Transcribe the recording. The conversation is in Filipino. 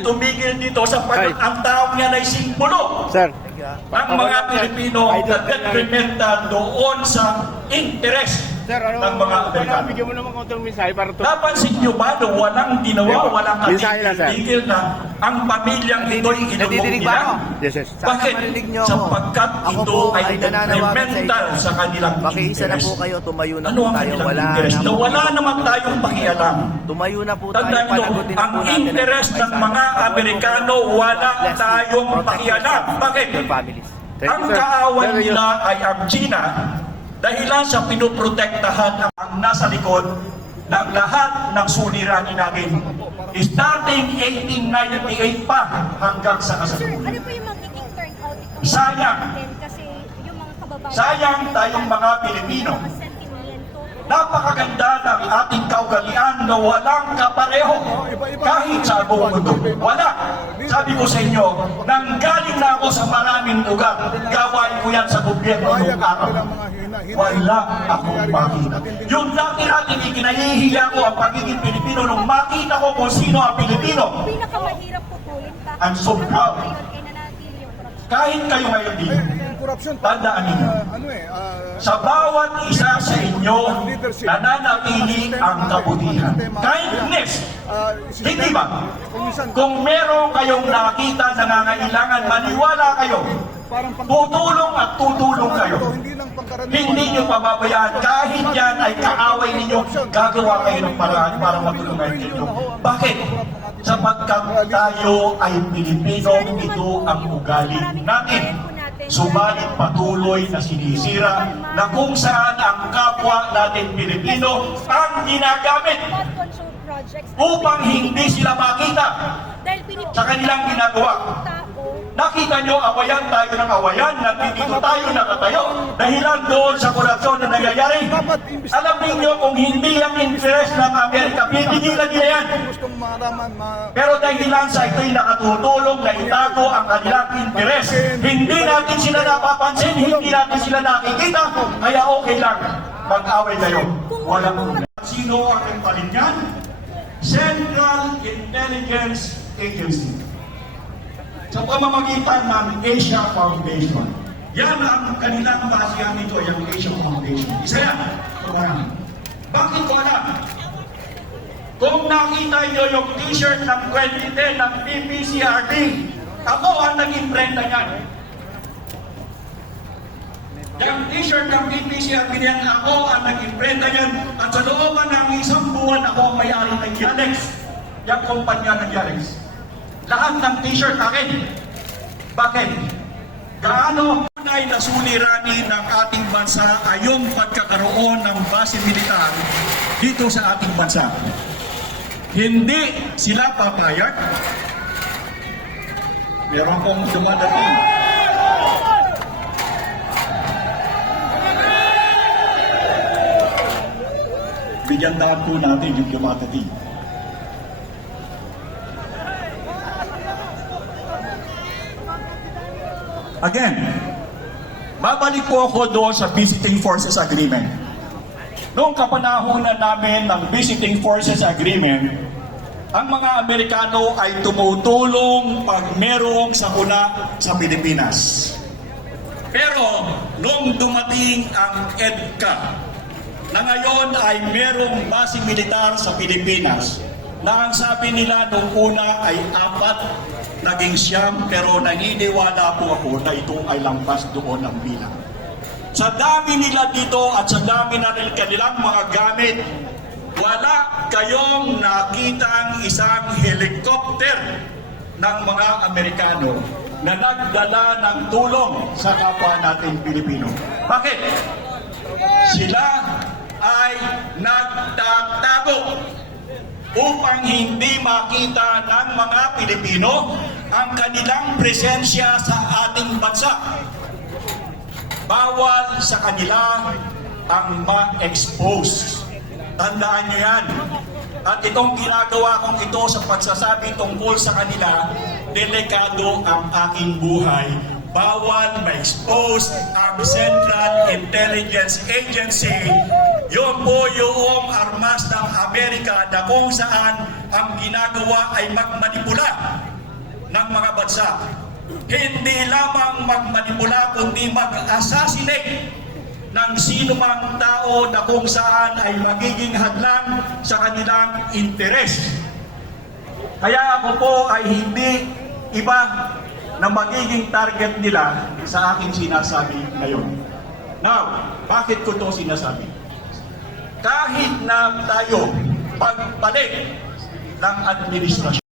tumigil dito sapagkat ang taong yan ay simbolo ng mga Pilipino na detrimental doon sa interes ng mga Amerikano. Bigyan mo naman konting mensahe para to. Napansin nyo ba na walang ginawa, walang katigil na ang pamilyang ito'y inumog nila? Bakit? Sapagkat ito ay detrimental sa kanilang Pakiisa na interes. po kayo, tumayo na Ano po ang tayo. kanilang Wala interes? na Na po. wala naman tayong pakialam. Tumayo na po tayo. Tandaan nyo, Panagutin na ang po natin interes ng mga Amerikano wala tayong pakialam. Bakit? Ang kaaway nila ay ang China dahilan sa pinuprotektahan ang nasa likod ng lahat ng suliranin natin. Starting 1898 pa hanggang sa kasalukuyan. Ano po yung magiging turnout? Sayang. Kasi yung mga kababayan. Sayang tayong mga Pilipino. Mga sentimento. Napakaganda ng ating kaugalian na walang kapareho kahit sa buong mundo. Wala. Sabi ko sa inyo, nanggaling na ako sa maraming lugar. Gawain ko yan sa gobyerno ng araw. Wala akong makita. Yung dati natin ikinahihiya ko ang pagiging Pilipino nung makita ko kung sino ang Pilipino. Pinakamahirap putulin. I'm so proud. Ngayon ay nanatili yung korupsyon. Kahit kayo ngayon din, Corruption. tandaan ninyo, sa bawat isa sa inyo, nananatili ang kabutihan. Kindness. Hindi ba? Kung meron kayong nakita na nangangailangan, maniwala kayo. Tutulong at tutulong kayo. Hindi nyo pababayaan. Kahit yan ay kaaway ninyo, gagawa kayo ng paraan para matulungan ninyo. Bakit? Sapagkat tayo ay Pilipino, ito ang ugali natin. Subalit patuloy na sinisira na kung saan ang kapwa natin Pilipino ang ginagamit Flood control projects. upang hindi sila makita Dahil sa kanilang ginagawa. tao. Nakita nyo, awayan tayo ng awayan, nandito tayo nakatayo dahilan doon sa korupsyon na nangyayari. Alam ninyo kung hindi ang interest ng Amerika, pipigilan nila yan. Pero dahilan sa ito'y nakatutulong na itago ang kanilang interes. Hindi natin sila napapansin, hindi natin sila nakikita, kaya okay lang, mag-away kayo. Walang problema. Sino ang nagpalit yan? Central Intelligence Agency. Sa pamamagitan ng Asia Foundation. Yan ang kanilang basihan nito, yung Asia Foundation. Isa yan. Bakit ko alam? Kung nakita nyo yung t-shirt ng 2010 ng PPCRD, ako ang nag-imprenta niyan. Yung t-shirt ng PPCRD niyan, ako ang nag-imprenta niyan. At sa looban ng isang buwan, ako ang may-ari ng Yalex. Yung kumpanya ng Yalex. Lahat ng t-shirt akin. Bakit? Gaano ay nasuliranin ng ating bansa ay yung pagkakaroon ng base militar dito sa ating bansa. Hindi sila papayag. Meron pong dumadating. Bigyan daan po natin yung dumadating. Again, babalik po ako doon sa Visiting Forces Agreement. Noong kapanahonan namin ng Visiting Forces Agreement, ang mga Amerikano ay tumutulong pag merong sakuna sa Pilipinas. Pero noong dumating ang EDCA, na ngayon ay merong base militar sa Pilipinas, na ang sabi nila noong una ay 4, naging 9, pero naniniwala po ako na ito ay lampas doon ang bilang. Sa dami nila dito at sa dami na kanilang mga gamit, wala kayong nakitang isang helicopter ng mga Amerikano na nagdala ng tulong sa kapwa natin Pilipino. Bakit? Sila ay nagtatago upang hindi makita ng mga Pilipino ang kanilang presensya sa ating bansa. Bawal sa kanila ang ma-expose. Tandaan nyo yan. At itong ginagawa kong ito sa pagsasabi tungkol sa kanila, delikado ang aking buhay. Bawal ma-expose ang Central Intelligence Agency. Yun po yung armas ng Amerika na kung saan ang ginagawa ay magmanipula ng mga bansa. Hindi lamang magmanipula, kundi mag-assassinate ng sino mang tao na kung saan ay magiging hadlang sa kanilang interes. Kaya ako po ay hindi iba na magiging target nila sa aking sinasabi ngayon. Now, bakit ko ito sinasabi? Kahit na tayo pagbalik ng administrasyon,